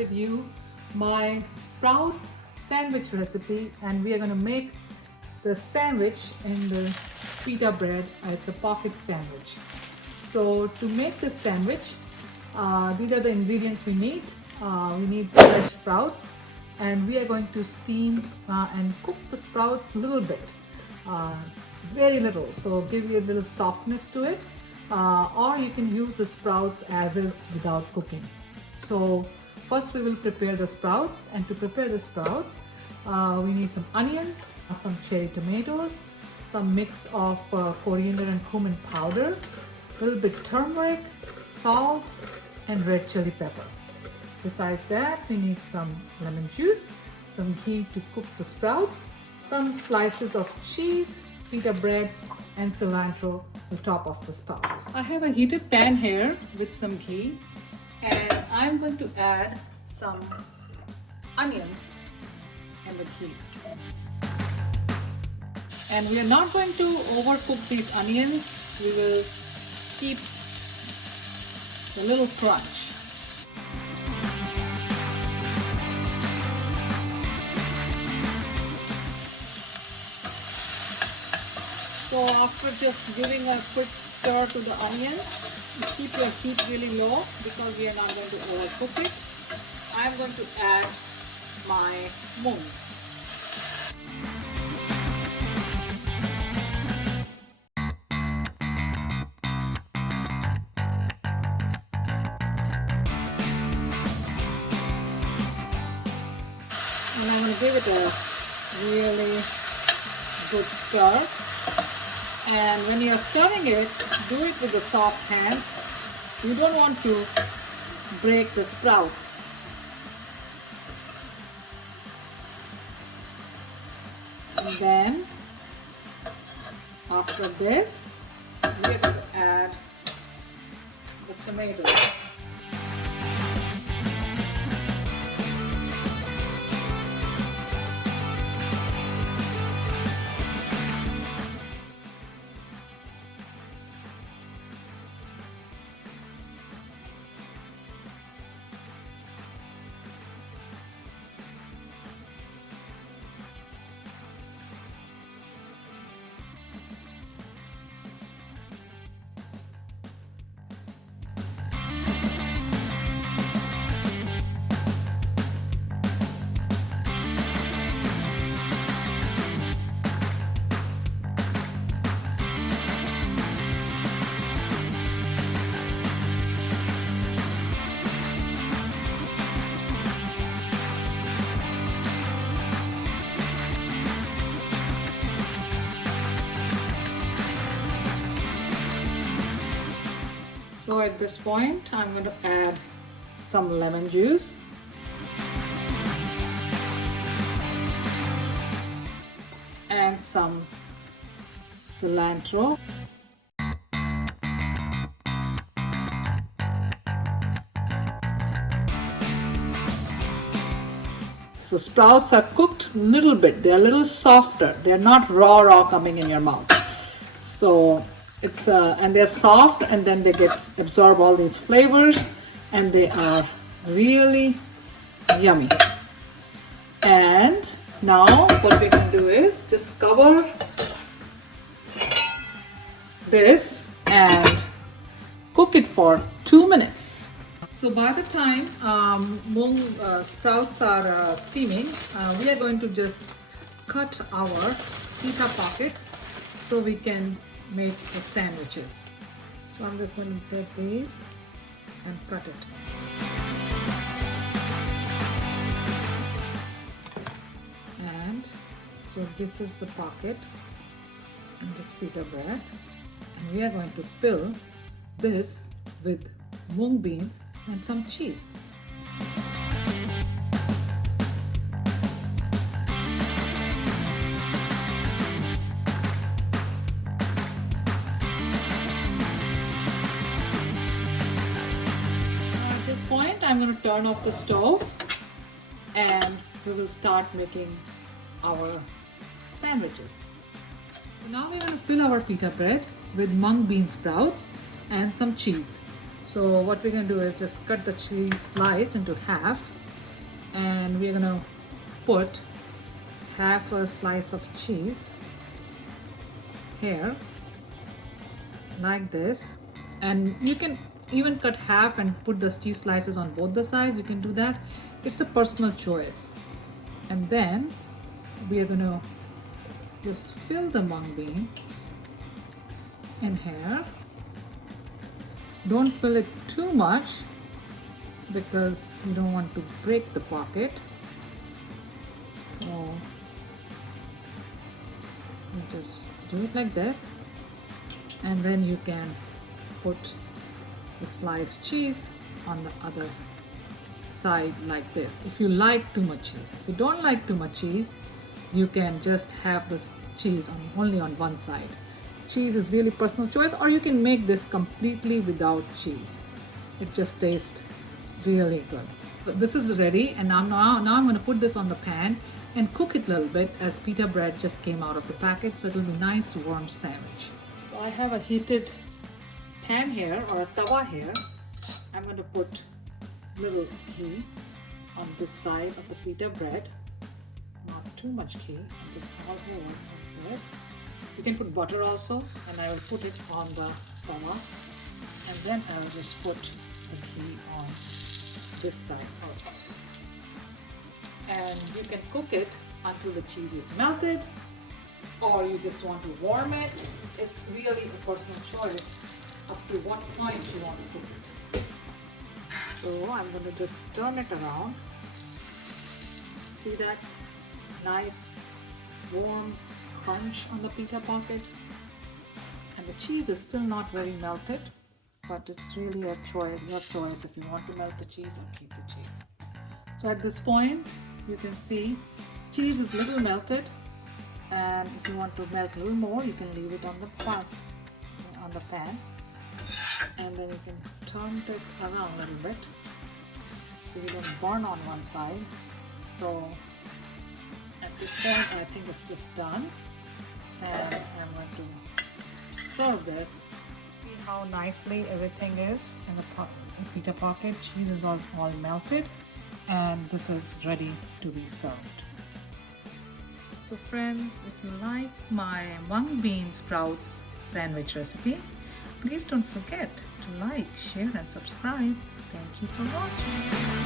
with you my sprouts sandwich recipe, and we are going to make the sandwich in the pita bread. It's a pocket sandwich. So to make this sandwich, these are the ingredients we need. We need fresh sprouts, and we are going to steam and cook the sprouts a little bit, very little, so give you a little softness to it, or you can use the sprouts as is without cooking. So first we will prepare the sprouts, and to prepare the sprouts we need some onions, some cherry tomatoes, some mix of coriander and cumin powder, a little bit turmeric, salt, and red chili pepper. Besides that, we need some lemon juice, some ghee to cook the sprouts, some slices of cheese, pita bread, and cilantro on top of the sprouts. I have a heated pan here with some ghee, and I'm going to add some onions in the ghee. And we are not going to overcook these onions. We will keep a little crunch. So after just giving a quick stir to the onions, keep your heat really low because we are not going to overcook it. I'm going to add my Moong. And I'm going to give it a really good stir. And when you are stirring it, do it with the soft hands. You don't want to break the sprouts. And then after this, we are going to add the tomatoes. So at this point, I'm going to add some lemon juice, and some cilantro. So sprouts are cooked a little bit. They're a little softer. They're not raw coming in your mouth. So it's and they're soft, and then they absorb all these flavors, and they are really yummy. And now what we can do is just cover this and cook it for 2 minutes. So by the time Moong sprouts are steaming, we are going to just cut our pita pockets so we can make the sandwiches. So I'm just going to take these and cut it. And so this is the pocket in this pita bread, and we are going to fill this with mung beans and some cheese. At this point, I'm going to turn off the stove, and we will start making our sandwiches. Now we're going to fill our pita bread with mung bean sprouts and some cheese. So what we're going to do is just cut the cheese slice into half and we're gonna put half a slice of cheese here like this, and you can even cut half and put the cheese slices on both the sides. You can do that. It's a personal choice. And then we are gonna just fill the mung beans in here. Don't fill it too much because you don't want to break the pocket. So you just do it like this, and then you can put the sliced cheese on the other side like this. If you like too much cheese, if you don't like too much cheese, you can just have this cheese only on one side. Cheese is really personal choice, or you can make this completely without cheese. It just tastes really good. So this is ready, and now I'm going to put this on the pan and cook it a little bit, as pita bread just came out of the packet, so it will be nice warm sandwich. So I have a heated pan here, or a tawa here. I'm going to put little ghee on this side of the pita bread. Not too much ghee, just all over like this. You can put butter also, and I will put it on the tawa, and then I will just put the ghee on this side also. And you can cook it until the cheese is melted, or you just want to warm it. It's really a personal choice up to what point you want to cook it. So I'm going to just turn it around. See that nice warm crunch on the pita pocket? And the cheese is still not very melted, but it's really your choice if you want to melt the cheese or keep the cheese. So at this point, you can see cheese is little melted, and if you want to melt a little more, you can leave it on the pan, and then you can turn this around a little bit so you don't burn on one side. So at this point, I think it's just done, and I'm going to serve this. See how nicely everything is in the pita pocket. Cheese is all melted, and this is ready to be served. So friends, if you like my mung bean sprouts sandwich recipe, please don't forget to like, share and subscribe. Thank you for watching.